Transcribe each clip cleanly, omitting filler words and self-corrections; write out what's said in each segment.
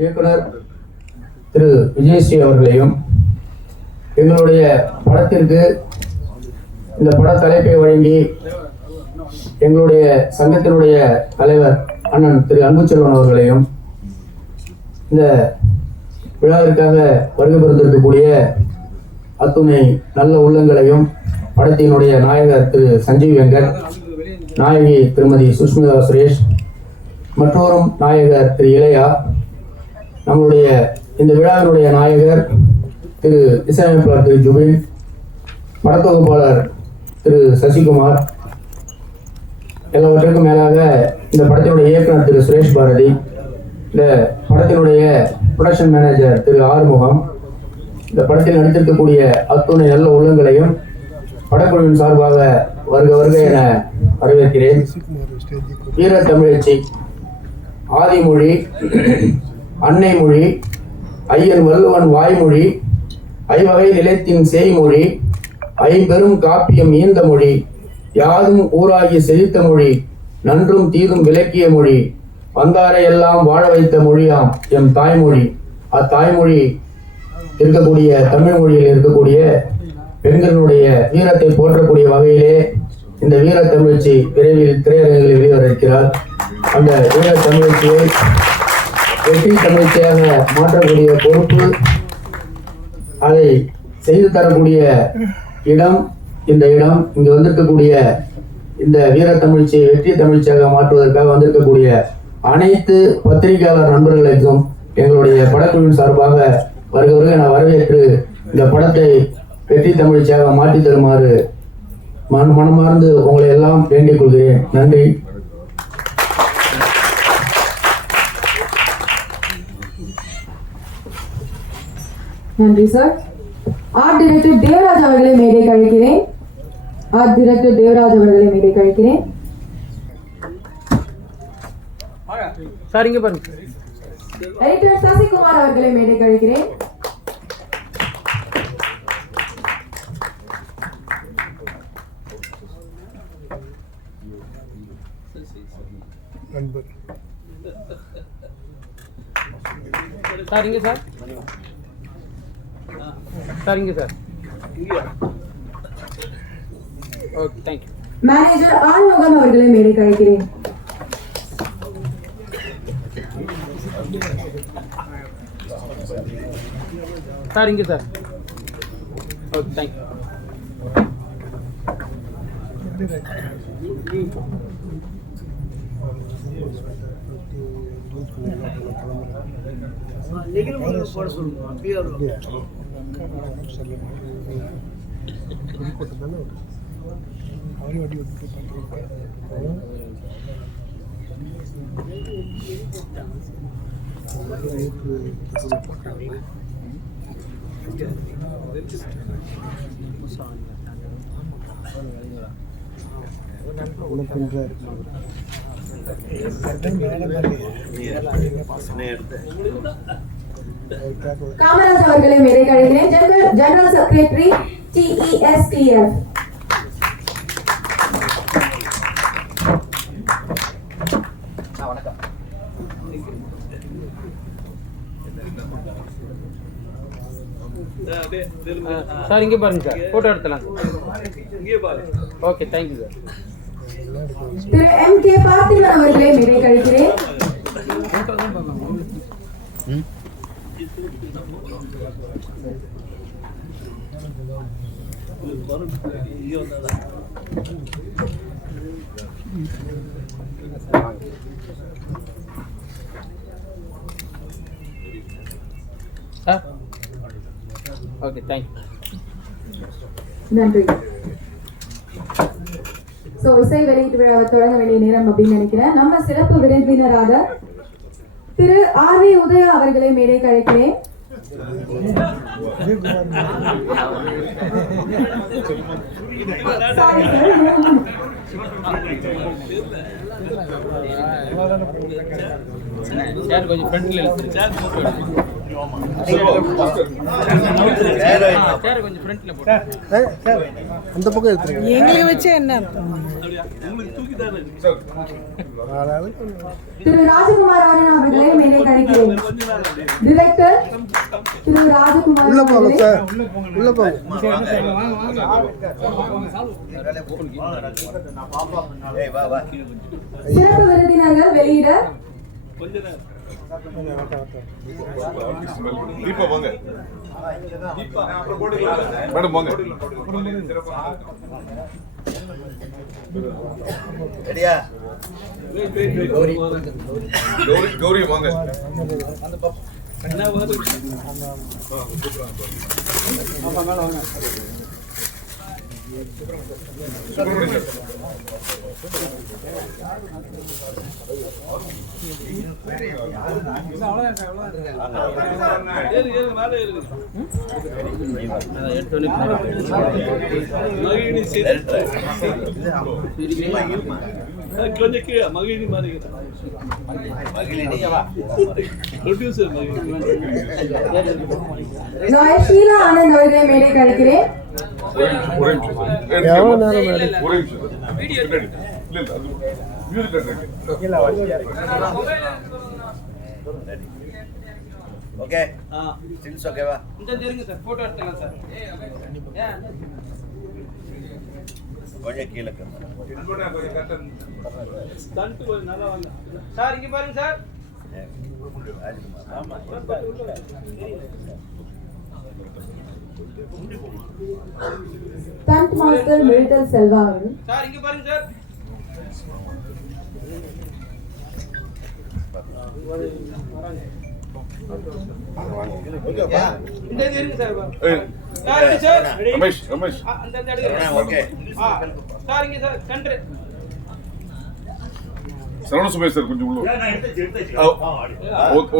இயக்குனர் திரு விஜயஸ்ரீ அவர்களையும் எங்களுடைய படத்திற்கு இந்த பட தலைப்பை வழங்கி எங்களுடைய சங்கத்தினுடைய தலைவர் அண்ணன் திரு அன்புச்செல்வன் அவர்களையும் இந்த விழாவிற்காக வருகை புரிந்திருக்கக்கூடிய அத்துணை நல்ல உள்ளங்களையும் படத்தினுடைய நாயகர் திரு சஞ்சீவ் வெங்கட், நாயகி திருமதி சுஷ்மிதா சுரேஷ், மற்றோரும் நாயகர் திரு இளையா, நம்முடைய இந்த விழாவினுடைய நாயகர் திரு இசையமைப்பாளர் திரு ஜுபின், படத்தொகுப்பாளர் திரு சசிகுமார், எல்லாவற்றிற்கும் மேலாக இந்த படத்தினுடைய இயக்குனர் திரு சுரேஷ் பாரதி, இந்த படத்தினுடைய ப்ரொடக்ஷன் மேனேஜர் திரு ஆறுமுகம், இந்த படத்தில் நடித்திருக்கக்கூடிய அத்துணை நல்ல உள்ளங்களையும் படக்குழுவின் சார்பாக வருக வருக என வரவேற்கிறேன். வீர தமிழச்சி, ஆதிமொழி, அன்னை மொழி, ஐயன் வள்ளுவன் வாய்மொழி, ஐவகை நிலத்தின் செய்மொழி, ஐம்பெரும் காப்பியம் ஈந்த மொழி, யாதும் ஊராகி செழித்த மொழி, நன்றும் தீதும் விளக்கிய மொழி, வந்தாரை எல்லாம் வாழ வைத்த மொழியாம் எம் தாய்மொழி. அத்தாய்மொழி இருக்கக்கூடிய தமிழ் மொழியில் இருக்கக்கூடிய பெண்களுடைய வீரத்தை போற்றக்கூடிய வகையிலே இந்த வீர தமிழச்சி விரைவில் திரையரங்கில் வெளிவர இருக்கிறார். அந்த வீர தமிழச்சியை வெற்றி தமிழச்சியாக மாற்றக்கூடிய பொறுப்பு, அதை செய்து தரக்கூடிய இடம் இந்த இடம். இங்கு வந்திருக்கக்கூடிய இந்த வீர தமிழ்ச்சியை வெற்றி தமிழ்ச்சியாக மாற்றுவதற்காக வந்திருக்கக்கூடிய அனைத்து பத்திரிகையாளர் நண்பர்களுக்கும் எங்களுடைய படக்குழுவின் சார்பாக வருக வருக என வரவேற்று இந்த படத்தை வெற்றி தமிழ்ச்சியாக மாற்றி தருமாறு மனமார்ந்து உங்களை எல்லாம் வேண்டிக் கொள்கிறேன். நன்றி. நன்றி சார். ஆர்ட் டைரக்டர் தேவராஜ் அவர்களை மேடை கழிக்கிறேன். ஆர்ட் டைரக்டர் தேவராஜ் அவர்களை மேடை கழிக்கிறேன். சார் இங்க பாருங்க. எடிட்டர் சசிகுமார் அவர்களை மேடை கழிக்கிறேன். சார் இங்க சார். சார் இங்க sir. Okay, thank you. Manager Arumugam அவர்களை மேடை கழிக்கிறேன். சார் இங்க sir. Okay, thank you. Kamaraj அவர்களை மேடை கழிக்கிறேன். General secretary TESTF. சார் இங்க பாருங்க சார், போட்டோ எடுத்துலாம். Okay, thank you sir. Thiru MK Parthiban அவர்களை மேடை கழிக்கிறேன். Sir okay, thank you. நன்றி. இசை வெளியீட்டு விழாவை தொடங்க வேண்டிய நேரம் அப்படின்னு நினைக்கிறேன். நம்ம சிறப்பு விருந்தினராக திரு RV உதயா அவர்களை மேடை கழிக்கிறேன். சார் கொஞ்சம் ஃப்ரண்ட்ல அந்த பக்கம் எடுத்துருங்க. எங்களை வச்சு என்ன திரு ராஜகுமார் அவர்களை மேலே கழிக்கிறேன். டிரெக்டர் திரு ராஜகுமார் உள்ள போங்க அவர்களே, சார், உள்ள போங்க. சிறப்பு விருந்தினர்கள் வெளியிட தீபா வாங்க மேடம் வாங்க ரெடியா கௌரி வாங்க சுப்பிரமணியன் லாயர் ஷீலா ஆனந்த் அவர்களை மேடைக்கு அழைக்கிறேன். ஒரே நிமிஷம் சார். எவ்வளவு நேரம் மேடம்? ஒரே நிமிஷம் சார். பின்னாடி. இல்ல இல்ல அது மியூசிக் ஓகே ஸ்டில்ஸ் ஓகேவா இந்த இருங்க சார் போட்டோ எடுத்துக்கலாம் சார். கொஞ்சம் கீழே ஸ்டண்ட் கொஞ்சம் நல்லா வாங்க சார். இங்க பாருங்க சார். ஆமா ஸ்டண்ட் மாஸ்டர் மில்டன் செல்வா அவர்கள், சார் இங்க பாருங்க சார். இந்த இருங்க sir. Sir ready sir. Ramesh Ramesh அந்த எடுங்க. ஓகே சார் இங்க sir centre. Saravana Sumesh sir கொஞ்சம் உள்ள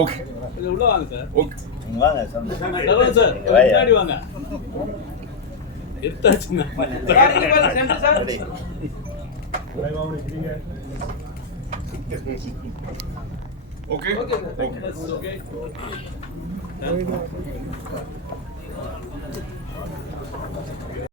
ஓகே இது உள்ள வாங்க சார். ஓகே வாங்க சந்தோஷம் சரவணன் சார் முன்னாடி வாங்க. எடுத்தாச்சுங்க. சார் இங்க பாருங்க centre sir. Ready okay okay okay okay.